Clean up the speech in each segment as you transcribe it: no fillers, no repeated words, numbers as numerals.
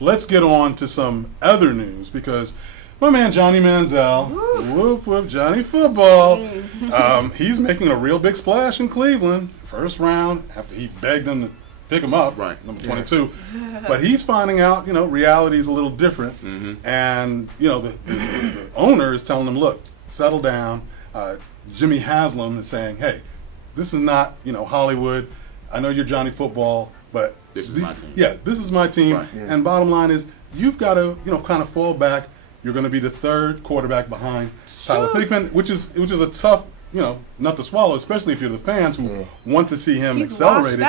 let's get on to some other news because my man Johnny Manziel, whoop whoop Johnny Football, he's making a real big splash in Cleveland. First round after he begged them to pick him up, right, number 22. Yes. But he's finding out, reality is a little different, and the owner is telling him, look, settle down. Jimmy Haslam is saying, hey, this is not Hollywood. I know you're Johnny Football, but this is my team. Yeah, this is my team. Right. Yeah. And bottom line is, you've got to kind of fall back. You're going to be the third quarterback behind Tyler Thigpen, which is a tough nut to swallow, especially if you're the fans who want to see him accelerated.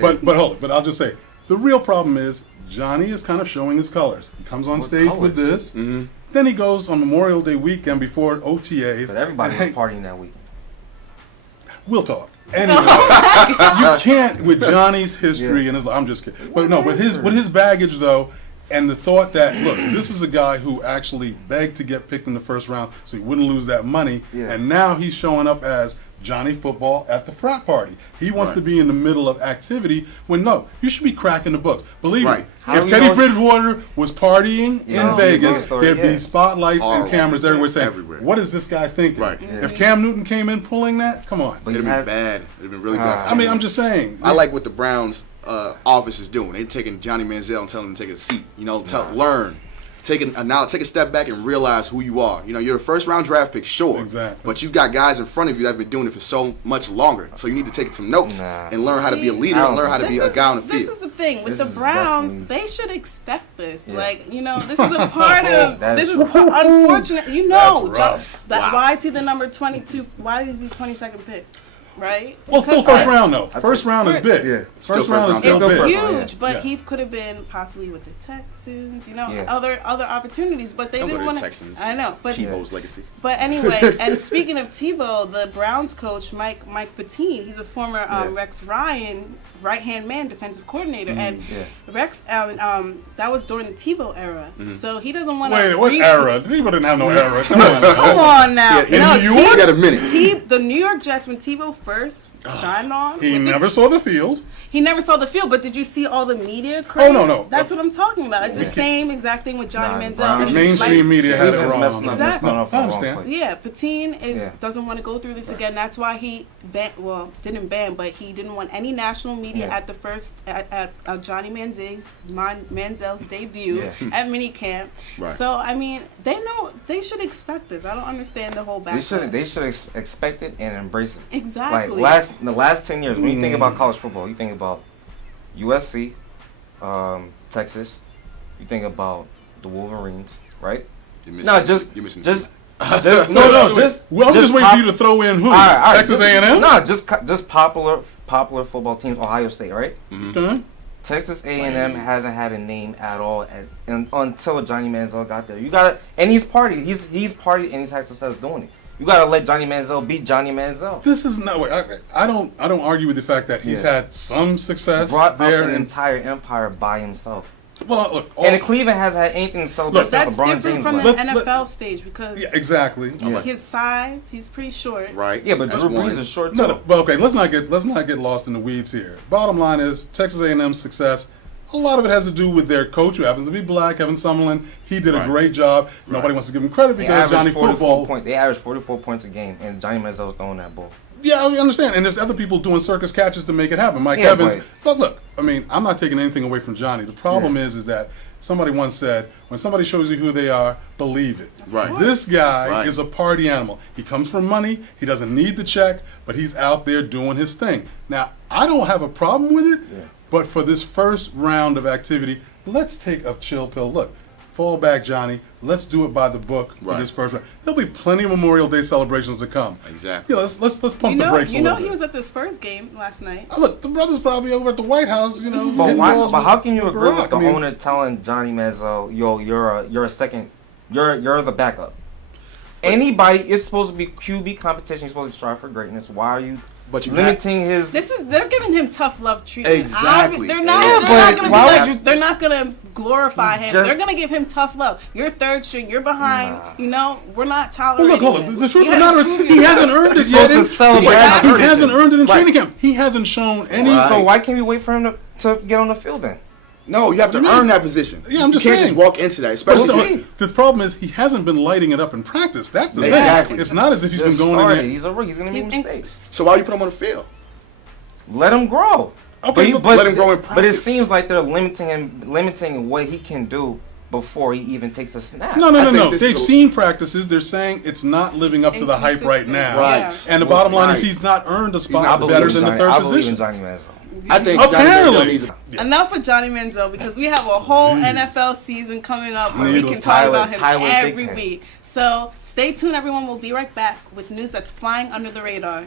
But hold it. But I'll just say, the real problem is Johnny is kind of showing his colors. He comes on stage with this. Mm-hmm. Then he goes on Memorial Day weekend before OTAs. But everybody was partying that weekend. We'll talk. Anyway, you can't with Johnny's history and his. I'm just kidding. But no, with his baggage though. And the thought that, look, this is a guy who actually begged to get picked in the first round so he wouldn't lose that money. Yeah. And now he's showing up as Johnny Football at the frat party. He wants to be in the middle of activity when, no, you should be cracking the books. Believe me, if Teddy Bridgewater was partying in Vegas, there'd be spotlights and cameras everywhere saying, what is this guy thinking? Right. Yeah. If Cam Newton came in pulling that, come on. It'd be bad. It'd be really bad. I mean, I'm just saying. I like what the Browns office is doing. They're taking Johnny Manziel and telling him to take a seat. Learn. Take a step back and realize who you are. You're a first round draft pick, sure. Exactly. But you've got guys in front of you that have been doing it for so much longer. So you need to take some notes and learn how to be a leader and learn how to be a guy on the field. This is the thing with the Browns. They should expect this. Yeah. This is a part of. This is unfortunate. Why is he the number 22? Why is he 22nd pick? Right? Well, still first round though. First round is big. Yeah. First round is still big. Huge, but he could have been possibly with the Texans. Other opportunities, but they didn't want to. Texans. I know, but Tebow's legacy. But anyway, and speaking of Tebow, the Browns coach Mike Pettine, he's a former Rex Ryan right-hand man defensive coordinator, and Rex that was during the Tebow era, so he doesn't want to. Wait, what era? Tebow didn't have no era. Come on now. In New York, got a minute. The New York Jets when Tebow first signed on. He never saw the field. He never saw the field, but did you see all the media craze? Oh, no. That's what I'm talking about. It's the same exact thing with Johnny Manziel. The mainstream media had it wrong. Exactly. I understand. Yeah, Pettine doesn't want to go through this again. That's why he didn't ban, but he didn't want any national media at the first at Johnny Manziel's debut at minicamp. Right. So I mean, they should expect this. I don't understand the whole backlash. They should expect it and embrace it. Exactly. The last 10 years, when you think about college football, you think about USC, Texas. You think about the Wolverines, right? Well, I'm just waiting for you to throw in who? Texas A&M? No, just popular football teams. Ohio State, right? Mm-hmm. Okay. Texas A&M hasn't had a name at all until Johnny Manziel got there. And he's partied. He's partied and he's had success doing it. You gotta let Johnny Manziel beat Johnny Manziel. This is not. I don't argue with the fact that he's had some success. He brought up an entire empire by himself. Well, look, and Cleveland hasn't had anything to celebrate. That's LeBron different James from the NFL stage because exactly. His size, he's pretty short. Right. Yeah, but Drew Brees is short too. No, but okay, let's not get lost in the weeds here. Bottom line is Texas A&M's success. A lot of it has to do with their coach, who happens to be black, Kevin Summerlin. He did a great job. Nobody wants to give him credit because Johnny Football. They averaged 44 points a game, and Johnny Manziel was throwing that ball. Yeah, I understand. And there's other people doing circus catches to make it happen. Mike Evans. But look, I mean, I'm not taking anything away from Johnny. The problem is that somebody once said, when somebody shows you who they are, believe it. Right. This guy is a party animal. He comes from money. He doesn't need the check, but he's out there doing his thing. Now, I don't have a problem with it. Yeah. But for this first round of activity, let's take a chill pill. Look, fall back, Johnny. Let's do it by the book for this first round. There'll be plenty of Memorial Day celebrations to come. Exactly. Let's pump the brakes a little bit. He was at the Spurs game last night. Look, the brother's probably over at the White House. But how can you agree with the owner telling Johnny Manziel, "Yo, you're a second, you're the backup"? Anybody, it's supposed to be QB competition. You're supposed to strive for greatness. Why are you? But you limiting his. They're giving him tough love treatment. Exactly. They're not gonna glorify him. They're gonna give him tough love. You're third string. You're behind. We're not tolerating. Well, look, hold on. The truth of the matter is, he hasn't earned it yet. He hasn't earned it in training camp. He hasn't shown any. So why can't we wait for him to get on the field then? No, you have to earn that position. Yeah, I'm just you can't saying. just walk into that, But especially. the problem is he hasn't been lighting it up in practice. That's the Exactly. thing. It's not as if he's been Just going started. in there. He's a rookie. He's gonna make mistakes. So why you put him on the field? Let him grow. Okay, but let him grow in But it practice. seems like they're limiting what he can do before he even takes a snap. No. think this They've is a- seen practices. They're saying it's not living up to the hype right now. Right. And the bottom line is Right. he's not earned a I spot believe better in than the Johnny- third I believe position. in Johnny Manziel. I think Apparently. Johnny Manziel needs Enough with Johnny Manziel because we have a whole NFL season coming up where we Needless can talk Tyler- about him Tyler Big every Pen. week. So stay tuned, everyone. We'll be right back with news that's flying under the radar.